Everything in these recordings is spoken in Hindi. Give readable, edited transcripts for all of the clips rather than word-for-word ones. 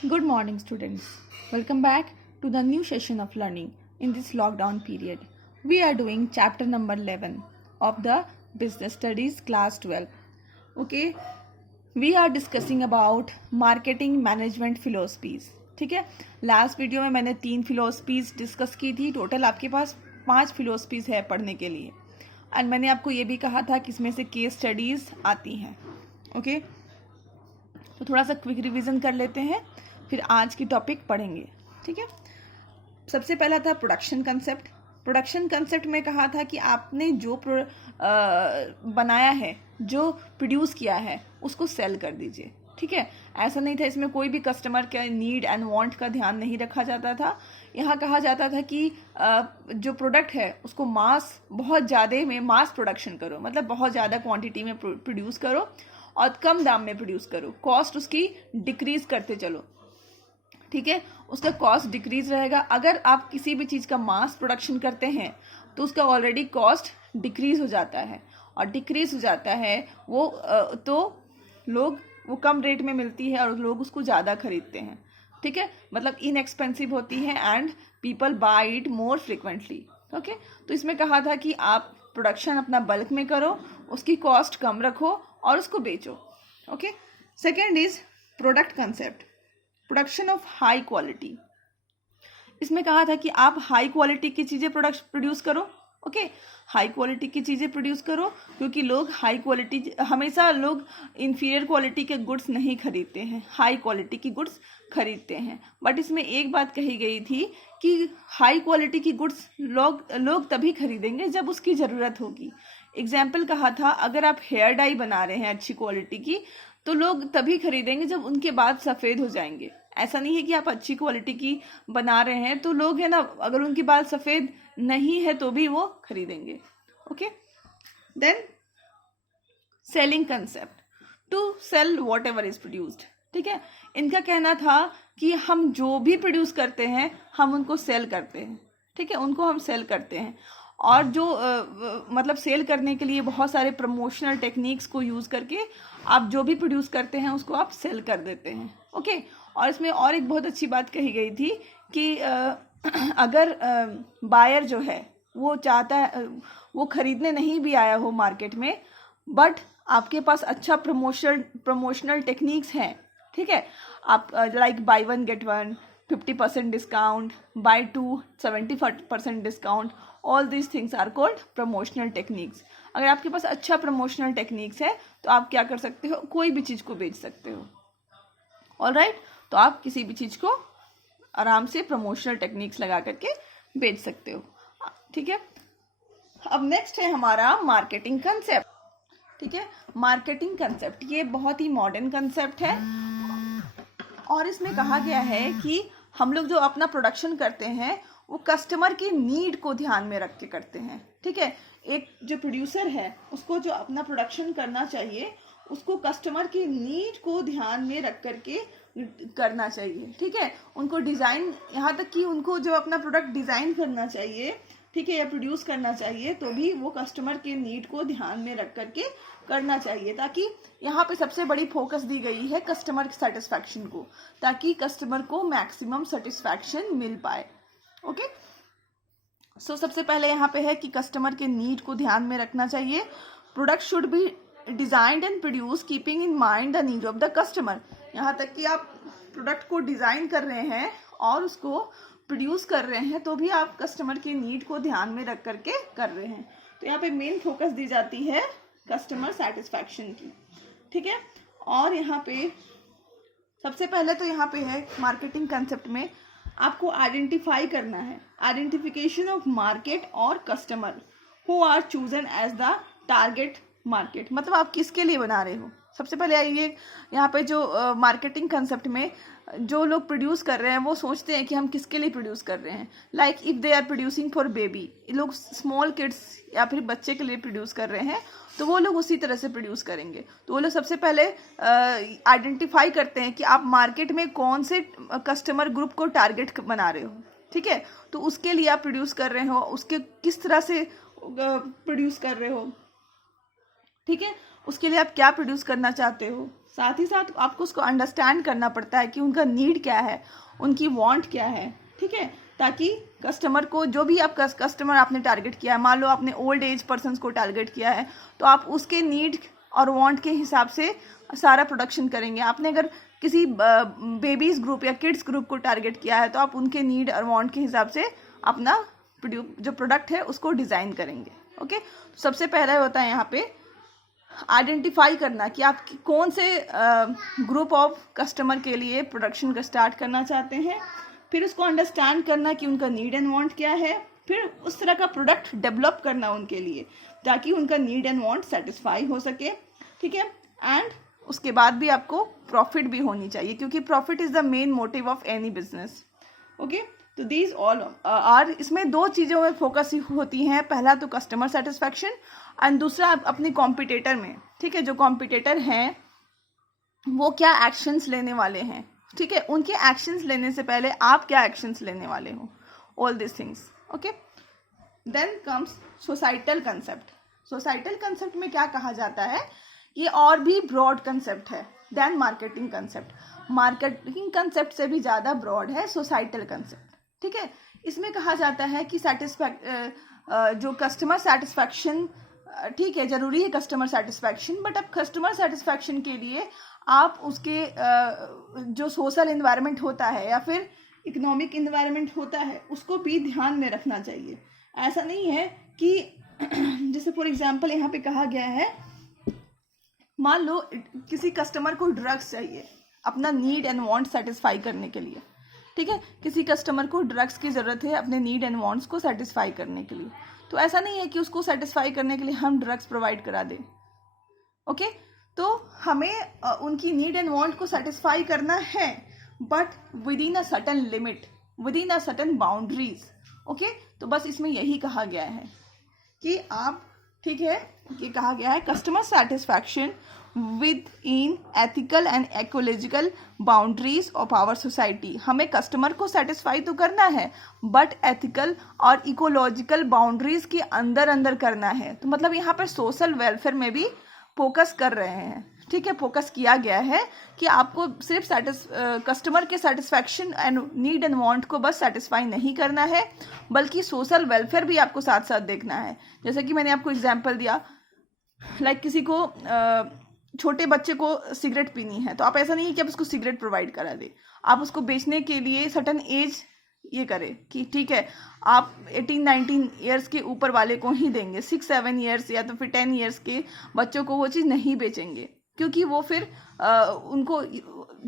Good morning, students. Welcome back to the new session of learning in this lockdown period. We are doing chapter number 11 of the Business Studies class 12. Okay, we are discussing about marketing management philosophies. ठीक है, लास्ट वीडियो में मैंने 3 फिलोसफीज डिस्कस की थी. टोटल आपके पास 5 फिलोसफीज है पढ़ने के लिए. एंड मैंने आपको ये भी कहा था कि इसमें से केस स्टडीज आती हैं. ओके, तो थोड़ा सा क्विक रिवीजन कर लेते हैं, फिर आज की टॉपिक पढ़ेंगे. ठीक है, सबसे पहला था प्रोडक्शन कंसेप्ट. प्रोडक्शन कंसेप्ट में कहा था कि आपने जो बनाया है, जो प्रोड्यूस किया है, उसको सेल कर दीजिए. ठीक है, ऐसा नहीं था, इसमें कोई भी कस्टमर का नीड एंड वांट का ध्यान नहीं रखा जाता था. यहाँ कहा जाता था कि जो प्रोडक्ट है उसको बहुत ज़्यादा में मास प्रोडक्शन करो, मतलब बहुत ज़्यादा क्वांटिटी में प्रोड्यूस करो और कम दाम में प्रोड्यूस करो. कॉस्ट उसकी डिक्रीज करते चलो. ठीक है, उसका कॉस्ट डिक्रीज रहेगा. अगर आप किसी भी चीज़ का मास प्रोडक्शन करते हैं तो उसका ऑलरेडी कॉस्ट डिक्रीज हो जाता है, और डिक्रीज हो जाता है वो तो लोग वो कम रेट में मिलती है और लोग उसको ज़्यादा खरीदते हैं. ठीक है, मतलब इनएक्सपेंसिव होती है and people buy it more frequently. Okay, तो इसमें कहा था कि आप प्रोडक्शन अपना बल्क में करो, उसकी कॉस्ट कम रखो और उसको बेचो. Okay, second is product concept, production of high quality. इसमें कहा था कि आप हाई क्वालिटी की चीज़ें प्रोड्यूस करो. ओके, हाई क्वालिटी की चीज़ें प्रोड्यूस करो, क्योंकि लोग हाई क्वालिटी, हमेशा लोग इंफीरियर क्वालिटी के गुड्स नहीं खरीदते हैं, हाई क्वालिटी की गुड्स खरीदते हैं. बट इसमें एक बात कही गई थी कि हाई क्वालिटी की गुड्स लोग तभी खरीदेंगे जब उसकी ज़रूरत होगी. एग्जाम्पल कहा था, अगर आप हेयर डाई बना रहे हैं अच्छी क्वालिटी की, तो लोग तभी खरीदेंगे जब उनके बाल सफ़ेद हो जाएंगे. ऐसा नहीं है कि आप अच्छी क्वालिटी की बना रहे हैं तो लोग है ना, अगर उनके बाल सफ़ेद नहीं है तो भी वो खरीदेंगे. Okay, then selling concept, to sell whatever is produced. ठीक है, इनका कहना था कि हम जो भी प्रोड्यूस करते हैं हम उनको सेल करते हैं. ठीक है, उनको हम सेल करते हैं, और जो मतलब सेल करने के लिए बहुत सारे प्रमोशनल टेक्निक्स को यूज़ करके आप जो भी प्रोड्यूस करते हैं उसको आप सेल कर देते हैं. ओके, और इसमें और एक बहुत अच्छी बात कही गई थी कि अगर बायर जो है वो चाहता है, वो खरीदने नहीं भी आया हो मार्केट में, बट आपके पास अच्छा प्रमोशनल टेक्निक्स हैं. ठीक है, आप like buy 1 get 1, 50% discount, buy 2 70% discount, all these things are called promotional techniques. अगर आपके पास अच्छा प्रमोशनल टेक्निक्स है तो आप क्या कर सकते हो, कोई भी चीज़ को बेच सकते हो. ऑलराइट, तो आप किसी भी चीज़ को आराम से प्रमोशनल टेक्निक्स लगा करके बेच सकते हो. ठीक है, अब नेक्स्ट है हमारा मार्केटिंग कंसेप्ट. ठीक है, मार्केटिंग कंसेप्ट ये बहुत ही मॉडर्न कंसेप्ट है, और इसमें कहा गया है कि हम लोग जो अपना प्रोडक्शन करते हैं वो कस्टमर की नीड को ध्यान में रख के करते हैं. ठीक है, एक जो प्रोड्यूसर है उसको जो अपना प्रोडक्शन करना चाहिए उसको कस्टमर की नीड को ध्यान में रख करके करना चाहिए. ठीक है, उनको डिज़ाइन, यहाँ तक कि उनको जो अपना प्रोडक्ट डिज़ाइन करना चाहिए, ठीक है, या प्रोड्यूस करना चाहिए, तो भी वो कस्टमर के नीड को ध्यान में रख करके करना चाहिए, ताकि यहाँ पे सबसे बड़ी फोकस दी गई है कस्टमर सेटिस्फैक्शन को, ताकि कस्टमर को मैक्सिमम सेटिस्फैक्शन मिल पाए. ओके, सो सबसे पहले यहाँ पे है कि कस्टमर के नीड को ध्यान में रखना चाहिए. Product should be designed and produce keeping in mind the need of the customer. यहाँ तक कि आप प्रोडक्ट को डिज़ाइन कर रहे हैं और उसको प्रोड्यूस कर रहे हैं तो भी आप कस्टमर की नीड को ध्यान में रख करके कर रहे हैं. तो यहाँ पे मेन फोकस दी जाती है कस्टमर सेटिस्फैक्शन की. ठीक है, और यहाँ पे सबसे पहले तो यहाँ पे है मार्केटिंग कंसेप्ट में आपको आइडेंटिफाई करना है, आइडेंटिफिकेशन ऑफ मार्केट और customer who are chosen as the target market. मतलब आप किसके लिए बना रहे हो. सबसे पहले ये यहाँ पे जो मार्केटिंग कंसेप्ट में जो लोग प्रोड्यूस कर रहे हैं वो सोचते हैं कि हम किसके लिए प्रोड्यूस कर रहे हैं. Like if they are producing for baby, लोग स्मॉल किड्स या फिर बच्चे के लिए प्रोड्यूस कर रहे हैं, तो वो लोग उसी तरह से प्रोड्यूस करेंगे. तो वो लोग सबसे पहले आइडेंटिफाई करते हैं कि आप मार्केट में कौन से कस्टमर ग्रुप को टारगेट बना रहे हो. ठीक है, तो उसके लिए आप प्रोड्यूस कर रहे हो, उसके किस तरह से प्रोड्यूस कर रहे हो. ठीक है, उसके लिए आप क्या प्रोड्यूस करना चाहते हो, साथ ही साथ आपको उसको अंडरस्टैंड करना पड़ता है कि उनका नीड क्या है, उनकी वांट क्या है, ठीक है, ताकि कस्टमर को, जो भी आप कस्टमर आपने टारगेट किया है, मान लो आपने ओल्ड एज पर्सन्स को टारगेट किया है, तो आप उसके नीड और वांट के हिसाब से सारा प्रोडक्शन करेंगे। आपने अगर किसी बेबीज ग्रुप या किड्स ग्रुप को टारगेट किया है तो आप उनके नीड और वांट के हिसाब से अपना जो प्रोडक्ट है उसको डिज़ाइन करेंगे। ओके, तो सबसे पहला होता है यहाँ पे आइडेंटिफाई करना कि आप कौन से ग्रुप ऑफ कस्टमर के लिए प्रोडक्शन का स्टार्ट करना चाहते हैं, फिर उसको अंडरस्टैंड करना कि उनका नीड एंड वांट क्या है, फिर उस तरह का प्रोडक्ट डेवलप करना उनके लिए ताकि उनका नीड एंड वांट सेटिस्फाई हो सके, ठीक है। एंड उसके बाद भी आपको प्रॉफिट भी होनी चाहिए, क्योंकि profit is the main motive of any business. Okay, तो दीज ऑल आर, इसमें दो चीज़ों में फोकस होती हैं, पहला तो कस्टमर सेटिस्फैक्शन एंड दूसरा अपने कॉम्पिटिटर में, ठीक है, जो कॉम्पिटिटर हैं वो क्या एक्शंस लेने वाले हैं, ठीक है, उनके एक्शंस लेने से पहले आप क्या एक्शंस लेने वाले हो, all this things. Okay, then comes societal concept. Societal concept में क्या कहा जाता है, ये और भी ब्रॉड कंसेप्ट है than marketing concept. Marketing concept से भी ज़्यादा ब्रॉड है सोसाइटल कंसेप्ट, ठीक है। इसमें कहा जाता है कि जो कस्टमर सेटिस्फैक्शन, ठीक है, ज़रूरी है कस्टमर सेटिस्फैक्शन, बट अब कस्टमर सेटिस्फैक्शन के लिए आप उसके जो सोशल इन्वायरमेंट होता है या फिर इकोनॉमिक इन्वायरमेंट होता है उसको भी ध्यान में रखना चाहिए। ऐसा नहीं है कि जैसे फॉर एग्जांपल यहाँ पे कहा गया है, मान लो किसी कस्टमर को ड्रग्स चाहिए अपना नीड एंड वांट सेटिस्फाई करने के लिए, ठीक है, किसी कस्टमर को ड्रग्स की ज़रूरत है अपने नीड एंड वांट्स को सेटिस्फाई करने के लिए, तो ऐसा नहीं है कि उसको सेटिस्फाई करने के लिए हम ड्रग्स प्रोवाइड करा दें। ओके, तो हमें उनकी नीड एंड वांट को सेटिस्फाई करना है, but with in a certain limit, with in a certain boundaries. Okay, तो बस इसमें यही कहा गया है कि आप, ठीक है, ये कहा गया है customer satisfaction within ethical and ecological boundaries of our society. हमें कस्टमर को सेटिस्फाई तो करना है बट एथिकल और इकोलॉजिकल बाउंड्रीज के अंदर अंदर करना है। तो मतलब यहाँ पर सोशल वेलफेयर में भी फोकस कर रहे हैं, ठीक है, फोकस किया गया है कि आपको सिर्फ कस्टमर के satisfaction and need and want को बस सेटिस्फाई नहीं करना है, बल्कि सोशल वेलफेयर भी आपको साथ साथ देखना है। जैसे कि मैंने आपको एग्जांपल दिया, लाइक किसी को छोटे बच्चे को सिगरेट पीनी है, तो आप ऐसा नहीं है कि आप उसको सिगरेट प्रोवाइड करा दे, आप उसको बेचने के लिए सर्टन एज ये करें कि ठीक है आप 18-19 ईयर्स के ऊपर वाले को ही देंगे, 6-7 ईयर्स या तो फिर 10 ईयर्स के बच्चों को वो चीज़ नहीं बेचेंगे, क्योंकि वो फिर उनको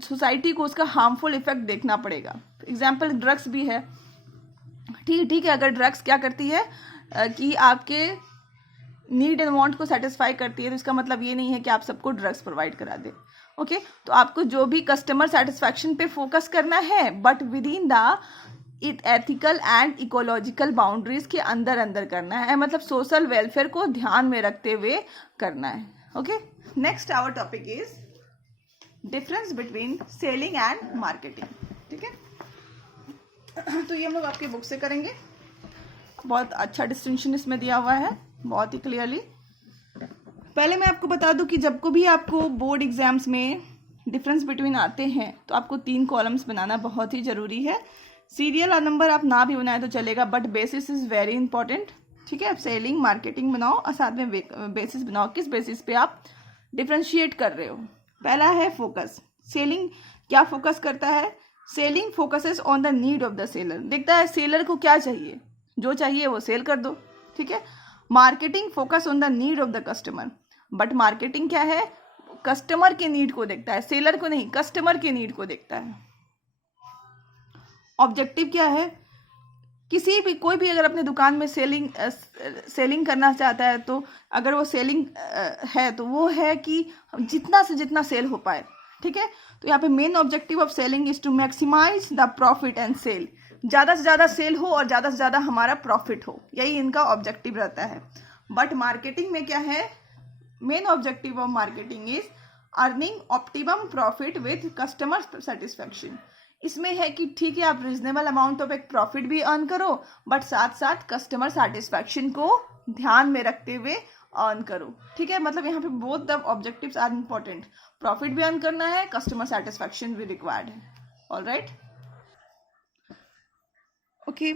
सोसाइटी को उसका हार्मफुल इफेक्ट देखना पड़ेगा। एग्जाम्पल ड्रग्स भी है, ठीक है, अगर ड्रग्स क्या करती है कि आपके नीड एंड वांट को सेटिस्फाई करती है, तो इसका मतलब ये नहीं है कि आप सबको ड्रग्स प्रोवाइड करा दें। ओके, तो आपको जो भी कस्टमर सेटिस्फैक्शन पे फोकस करना है, but with in the ethical and ecological boundaries के अंदर अंदर करना है, मतलब सोशल वेलफेयर को ध्यान में रखते हुए करना है। Okay, next our topic is difference between selling and marketing, ठीक है। तो ये हम लोग आपके बुक से करेंगे, बहुत अच्छा डिस्टिंक्शन इसमें दिया हुआ है, बहुत ही क्लियरली। पहले मैं आपको बता दूं कि जब को भी आपको बोर्ड एग्जाम्स में डिफरेंस बिटवीन आते हैं तो आपको 3 कॉलम्स बनाना बहुत ही ज़रूरी है। सीरियल और नंबर आप ना भी बनाए तो चलेगा, but basis is very important, ठीक है। आप सेलिंग मार्केटिंग बनाओ और साथ में बेसिस बनाओ, किस बेसिस पे आप डिफ्रेंशिएट कर रहे हो। पहला है फोकस। सेलिंग क्या फोकस करता है, selling focuses on the need of the seller, देखता है सेलर को क्या चाहिए, जो चाहिए वो सेल कर दो, ठीक है। Marketing focus on the need of the customer, but marketing क्या है, कस्टमर के नीड को देखता है, सेलर को नहीं, कस्टमर के नीड को देखता है। ऑब्जेक्टिव क्या है, किसी भी कोई भी अगर अपने दुकान में सेलिंग करना चाहता है, तो अगर वो सेलिंग है तो वो है कि जितना से जितना सेल हो पाए, ठीक है। तो यहाँ पे main objective of selling is to maximise the profit and sale, ज़्यादा से ज़्यादा सेल हो और ज़्यादा से ज़्यादा हमारा प्रॉफिट हो, यही इनका ऑब्जेक्टिव रहता है। बट मार्केटिंग में क्या है, main objective of marketing is earning optimum profit with customer satisfaction. इसमें है कि ठीक है आप रिजनेबल अमाउंट ऑफ एक प्रॉफिट भी अर्न करो, बट साथ साथ कस्टमर सेटिस्फैक्शन को ध्यान में रखते हुए अर्न करो, ठीक है। मतलब यहाँ पे both the objectives are important, profit भी अर्न करना है, कस्टमर सेटिस्फैक्शन भी रिक्वायर्ड है। All right, okay.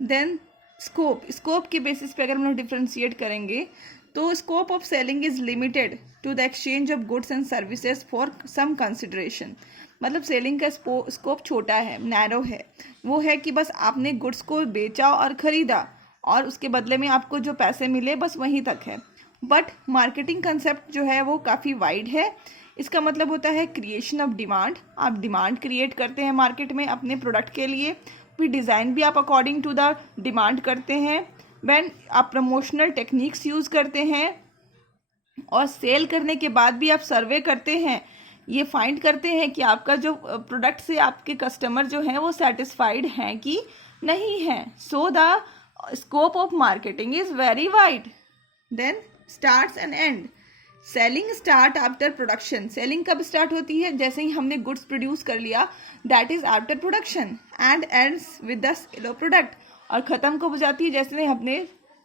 Then scope के बेसिस पे अगर हम लोग डिफ्रेंशिएट करेंगे तो scope of selling is limited to the exchange of goods and services for some consideration. मतलब सेलिंग का स्कोप छोटा है, नैरो है। वो है कि बस आपने गुड्स को बेचा और ख़रीदा और उसके बदले में आपको जो पैसे मिले बस वहीं तक है। बट मार्केटिंग कंसेप्ट जो है वो काफ़ी वाइड है। इसका मतलब होता है क्रिएशन ऑफ डिमांड। आप डिमांड क्रिएट करते हैं मार्केट में अपने प्रोडक्ट के लिए, फिर डिज़ाइन भी आप अकॉर्डिंग टू द डिमांड करते हैं। व्हेन आप प्रमोशनल टेक्निक्स यूज़ करते हैं और सेल करने के बाद भी आप सर्वे करते हैं, ये फाइंड करते हैं कि आपका जो प्रोडक्ट से आपके कस्टमर जो हैं वो सेटिस्फाइड हैं कि नहीं हैं। So the scope of marketing is very wide. Then starts and end. Selling start after production. Selling कब स्टार्ट होती है? जैसे ही हमने गुड्स प्रोड्यूस कर लिया, that is after production, and ends with the sale of product. और ख़त्म कब हो जाती है? जैसे हमने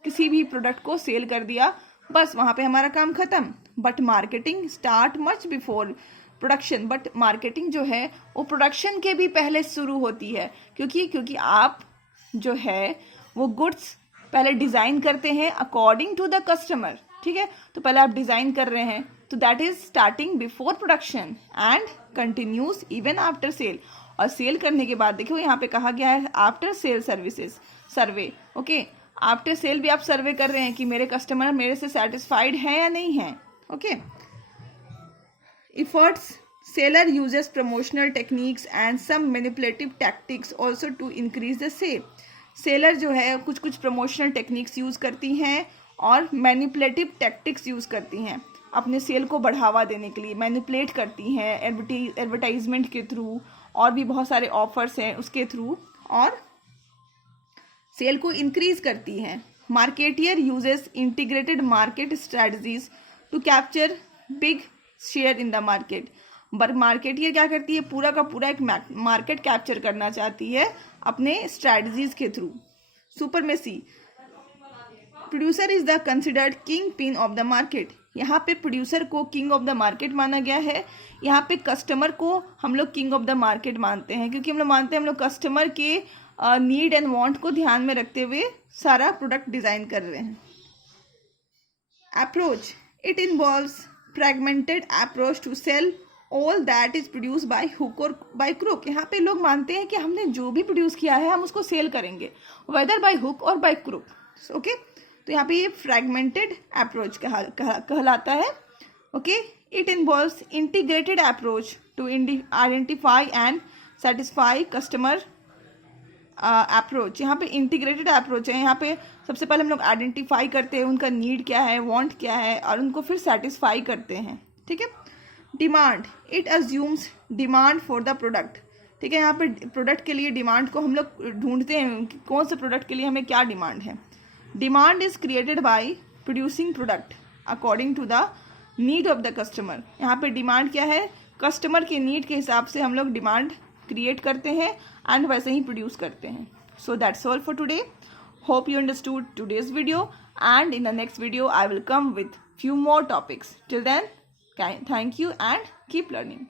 किसी भी प्रोडक्ट को सेल कर दिया, बस वहाँ पे हमारा काम ख़त्म। But marketing start much before production. But marketing जो है वो प्रोडक्शन के भी पहले शुरू होती है, क्योंकि आप जो है वो गुड्स पहले डिज़ाइन करते हैं अकॉर्डिंग टू द कस्टमर, ठीक है। तो पहले आप डिज़ाइन कर रहे हैं, तो that is starting before production and continuous even after sale. और सेल करने के बाद देखो यहाँ पे कहा गया है आफ्टर सेल सर्विसेज सर्वे, ओके। आफ्टर सेल भी आप सर्वे कर रहे हैं कि मेरे कस्टमर मेरे से सेटिस्फाइड हैं या नहीं हैं, okay. Efforts. Seller uses promotional techniques and some manipulative tactics also to increase the sale. Seller जो है कुछ प्रमोशनल टेक्निक्स यूज़ करती हैं और मैनिपुलेटिव टैक्टिक्स यूज़ करती हैं अपने सेल को बढ़ावा देने के लिए। मैनिपुलेट करती हैं एडवर्टाइजमेंट के थ्रू, और भी बहुत सारे ऑफर्स हैं उसके थ्रू, और सेल को इंक्रीज करती हैं। Marketer uses integrated market strategies to capture big share in the market. But marketer क्या करती है? पूरा का पूरा एक मार्केट कैप्चर करना चाहती है अपने स्ट्रैटेजीज के through. Supremacy. Producer is the considered king pin of the market. यहाँ पे प्रोड्यूसर को किंग ऑफ द मार्केट माना गया है। यहाँ पे कस्टमर को हम लोग किंग ऑफ द मार्केट मानते हैं, क्योंकि हम लोग मानते हैं हम लोग कस्टमर के नीड एंड वांट को ध्यान में रखते हुए सारा प्रोडक्ट डिज़ाइन कर रहे हैं। Approach. It involves fragmented approach to sell all that is produce by hook or by crook. यहाँ पे लोग मानते हैं कि हमने जो भी प्रोड्यूस किया है हम उसको सेल करेंगे, whether by hook or by crook, okay. तो यहाँ पे ये फ्रैगमेंटेड अप्रोच कहलाता है, okay. It involves integrated approach to identify and satisfy customer approach. यहाँ पे इंटीग्रेटेड अप्रोच है। यहाँ पे सबसे पहले हम लोग आइडेंटिफाई करते हैं उनका नीड क्या है, वांट क्या है, और उनको फिर सेटिस्फाई करते हैं, ठीक है। Demand. It assumes demand for the product, ठीक है। यहाँ पे प्रोडक्ट के लिए डिमांड को हम लोग ढूंढते हैं कि कौन से प्रोडक्ट के लिए हमें क्या डिमांड है। Demand is created by producing product according to the need of the customer. यहाँ पे डिमांड क्या है? कस्टमर के नीड के हिसाब से हम लोग डिमांड क्रिएट करते हैं एंड वैसे ही प्रोड्यूस करते हैं। So that's all for today. Hope you understood today's video, and in the next video I will come with few more topics. Till then, thank you and keep learning.